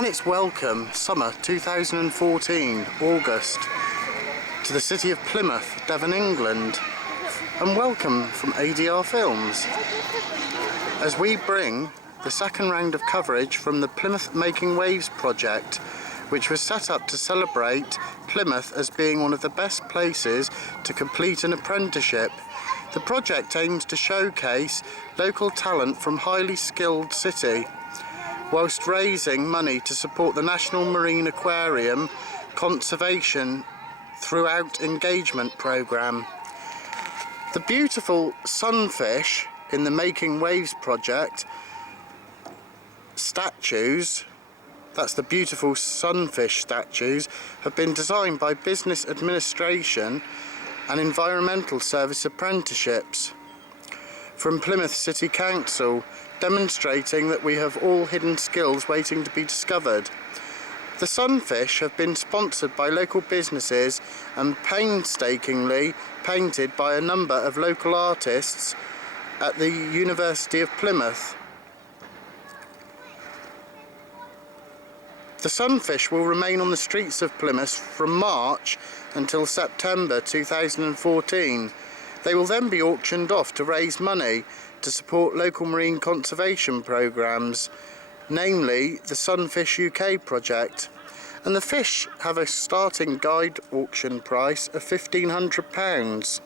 began its welcome summer 2014, August, to the city of Plymouth, Devon, England, and welcome from ADR Films, as we bring the second round of coverage from the Plymouth Making Waves project, which was set up to celebrate Plymouth as being one of the best places to complete an apprenticeship. The project aims to showcase local talent from highly skilled city, whilst raising money to support the National Marine Aquarium Conservation Throughout Engagement Programme. The beautiful sunfish in the Making Waves project statues, that's the beautiful sunfish statues, have been designed by business administration and environmental service apprenticeships from Plymouth City Council, demonstrating that we have all hidden skills waiting to be discovered. The sunfish have been sponsored by local businesses and painstakingly painted by a number of local artists at the University of Plymouth. The sunfish will remain on the streets of Plymouth from March until September 2014. They will then be auctioned off to raise money to support local marine conservation programmes, namely the Sunfish UK project. And the fish have a starting guide auction price of £1,500.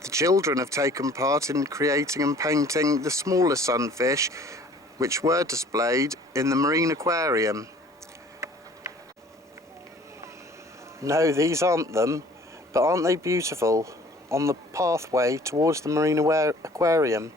The children have taken part in creating and painting the smaller sunfish, which were displayed in the marine aquarium. No, these aren't them, but aren't they beautiful on the pathway towards the marine aquarium?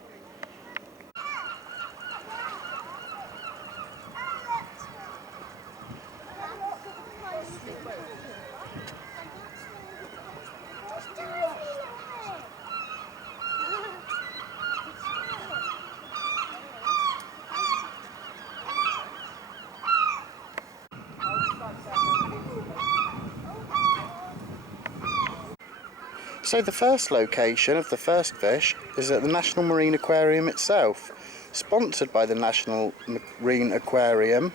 So the first location of the first fish is at the National Marine Aquarium itself, sponsored by the National Marine Aquarium.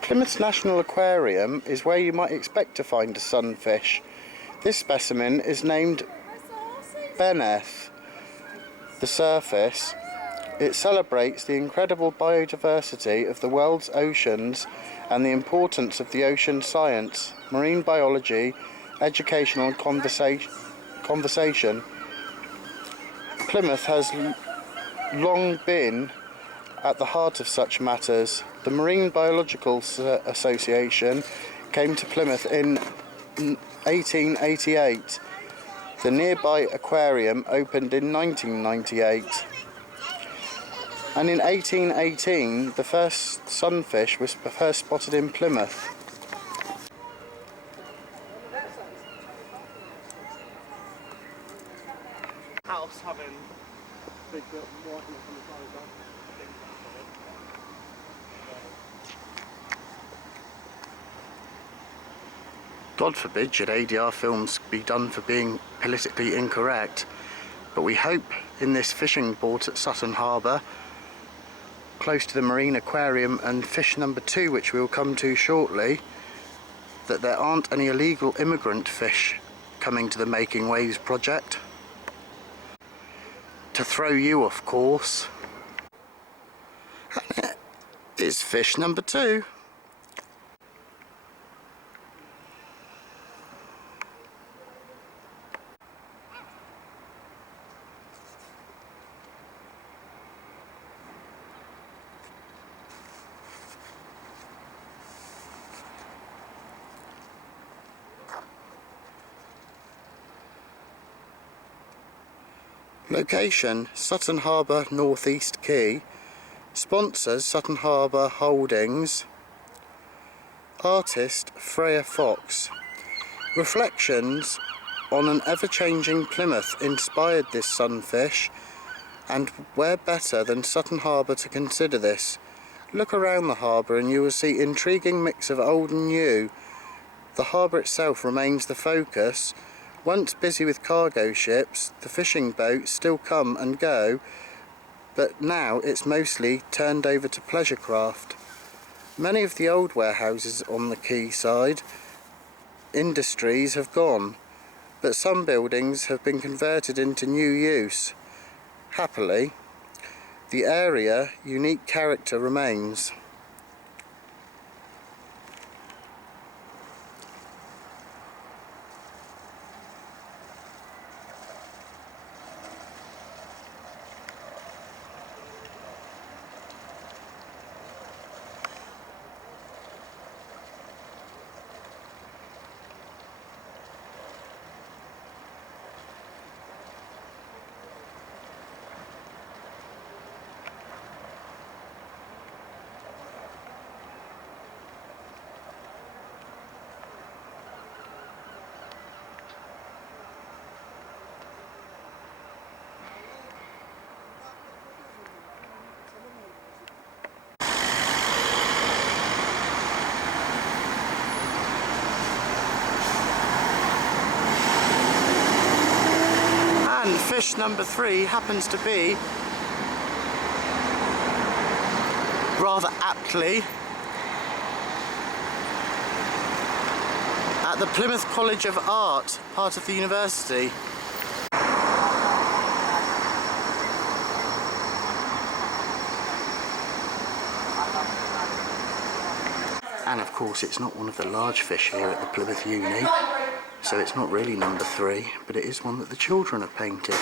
Plymouth National Aquarium is where you might expect to find a sunfish. This specimen is named Beneth. The surface, it celebrates the incredible biodiversity of the world's oceans and the importance of the ocean science, marine biology, educational and conversation. Plymouth has long been at the heart of such matters. The Marine Biological Association came to Plymouth in 1888. The nearby aquarium opened in 1998. And in 1818, the first sunfish was first spotted in Plymouth. House having big water from the side. God forbid should ADR films be done for being politically incorrect, but we hope in this fishing port at Sutton Harbour, close to the Marine Aquarium and fish number 2, which we'll come to shortly, that there aren't any illegal immigrant fish coming to the Making Waves project to throw you off course. It's fish number 2. Location: Sutton Harbour North East Quay. Sponsors: Sutton Harbour Holdings. Artist: Freya Fox. Reflections on an ever-changing Plymouth inspired this sunfish, and where better than Sutton Harbour to consider this? Look around the harbour and you will see intriguing mix of old and new. The harbour itself remains the focus. Once busy with cargo ships, the fishing boats still come and go, but now it's mostly turned over to pleasure craft. Many of the old warehouses on the quayside industries have gone, but some buildings have been converted into new use. Happily, the area unique character remains. And fish number 3 happens to be, rather aptly, at the Plymouth College of Art, part of the university. And of course it's not one of the large fish here at the Plymouth Uni, so it's not really number 3, but it is one that the children have painted.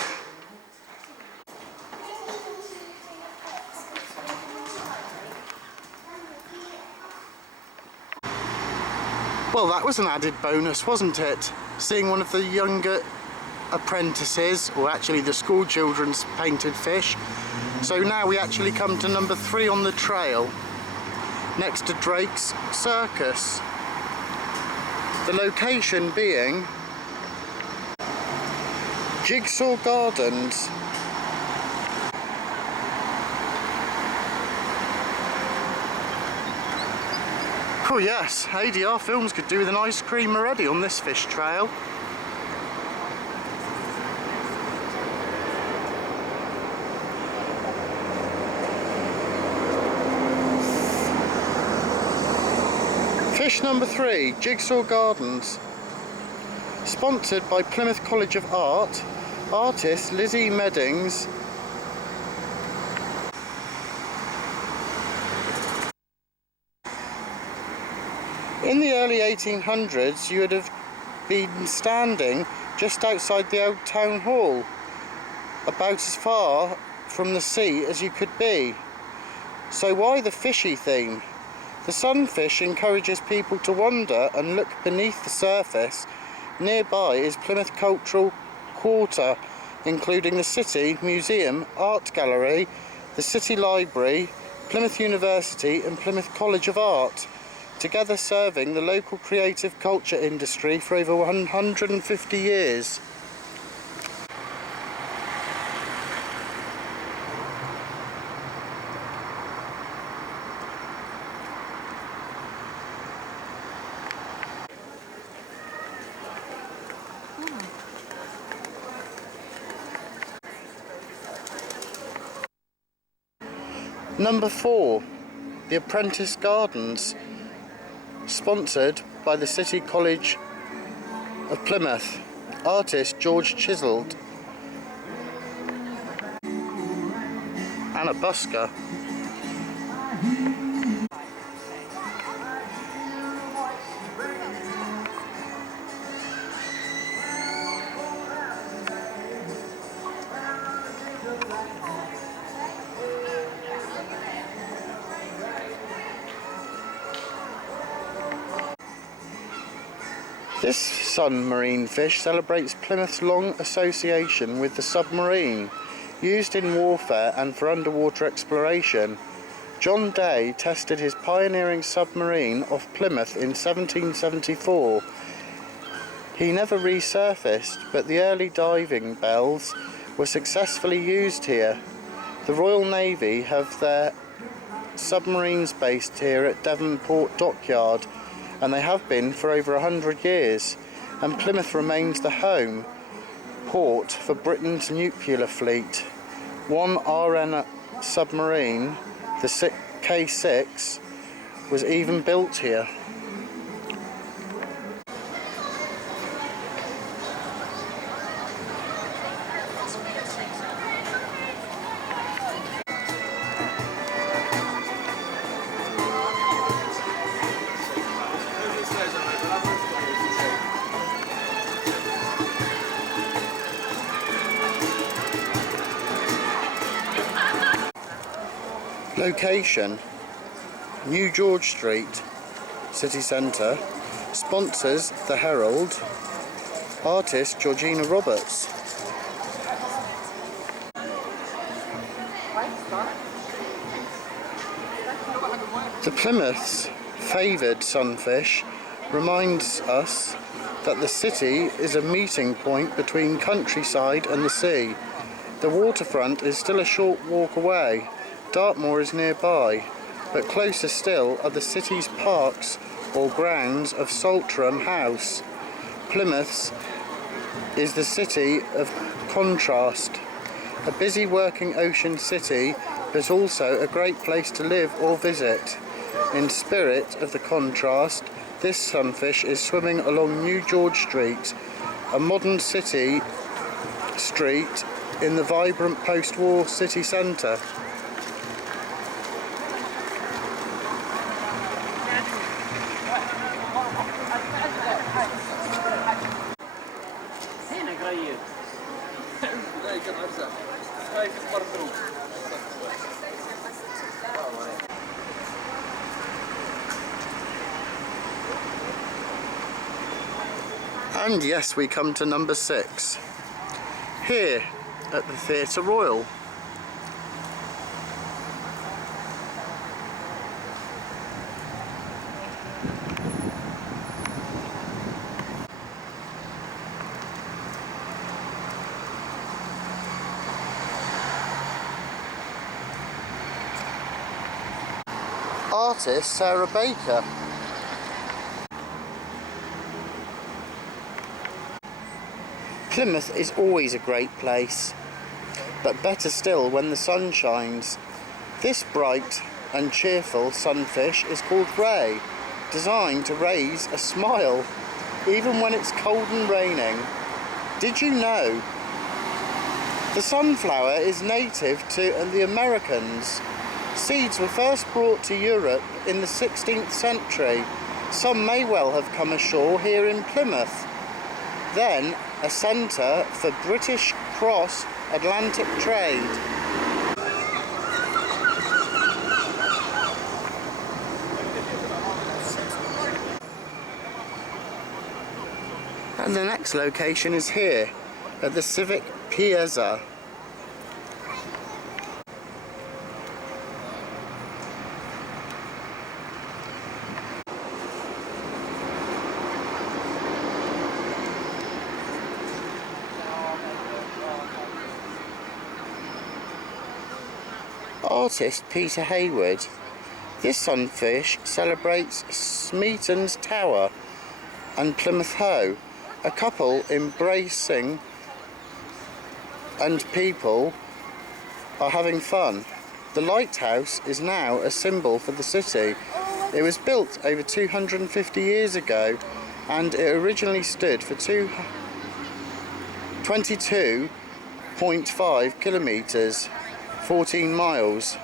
Well, that was an added bonus, wasn't it? Seeing one of the younger apprentices, or actually the school children's painted fish. So now we actually come to number 3 on the trail, next to Drake's Circus. The location being Jigsaw Gardens. Oh yes, ADR Films could do with an ice cream already on this fish trail. Fish number 3, Jigsaw Gardens. Sponsored by Plymouth College of Art, artist Lizzie Meddings. In the early 1800s, you would have been standing just outside the old town hall, about as far from the sea as you could be. So why the fishy theme? The sunfish encourages people to wander and look beneath the surface. Nearby is Plymouth Cultural Quarter, including the City Museum, Art Gallery, the City Library, Plymouth University and Plymouth College of Art, together serving the local creative culture industry for over 150 years. Number 4, the Apprentice Gardens, sponsored by the City College of Plymouth, artist George Chiseled, and a busker. This submarine fish celebrates Plymouth's long association with the submarine, used in warfare and for underwater exploration. John Day tested his pioneering submarine off Plymouth in 1774. He never resurfaced, but the early diving bells were successfully used here. The Royal Navy have their submarines based here at Devonport Dockyard, and they have been for over 100 years, and Plymouth remains the home port for Britain's nuclear fleet. One submarine, the K6, was even built here. Location: New George Street, City Centre. Sponsors: The Herald. Artist: Georgina Roberts. The Plymouth's favoured sunfish reminds us that the city is a meeting point between countryside and the sea. The waterfront is still a short walk away. Dartmoor is nearby, but closer still are the city's parks or grounds of Saltram House. Plymouth is the city of contrast, a busy working ocean city, but also a great place to live or visit. In spirit of the contrast, this sunfish is swimming along New George Street, a modern city street in the vibrant post-war city centre. And yes, we come to number 6, here at the Theatre Royal. Artist Sarah Baker. Plymouth is always a great place, but better still when the sun shines. This bright and cheerful sunfish is called Ray, designed to raise a smile, even when it's cold and raining. Did you know? The sunflower is native to the Americas. Seeds were first brought to Europe in the 16th century. Some may well have come ashore here in Plymouth. Then a centre for British cross-Atlantic trade. And the next location is here, at the Civic Piazza. Artist Peter Hayward. This sunfish celebrates Smeaton's Tower and Plymouth Hoe, a couple embracing and people are having fun. The lighthouse is now a symbol for the city. It was built over 250 years ago and it originally stood for 22.5 kilometres, 14 miles,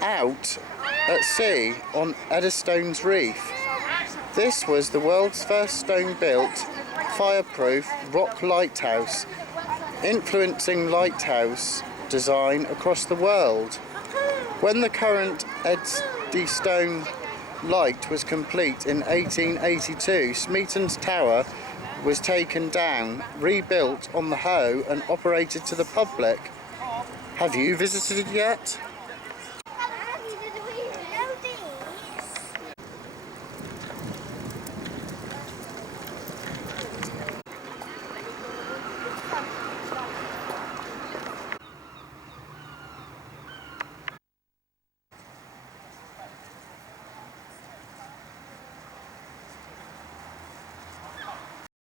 out at sea on Eddowstone's Reef. This was the world's first stone-built, fireproof rock lighthouse, influencing lighthouse design across the world. When the current Eddowstone light was complete in 1882, Smeaton's Tower was taken down, rebuilt on the Hoe and operated to the public. Have you visited it yet?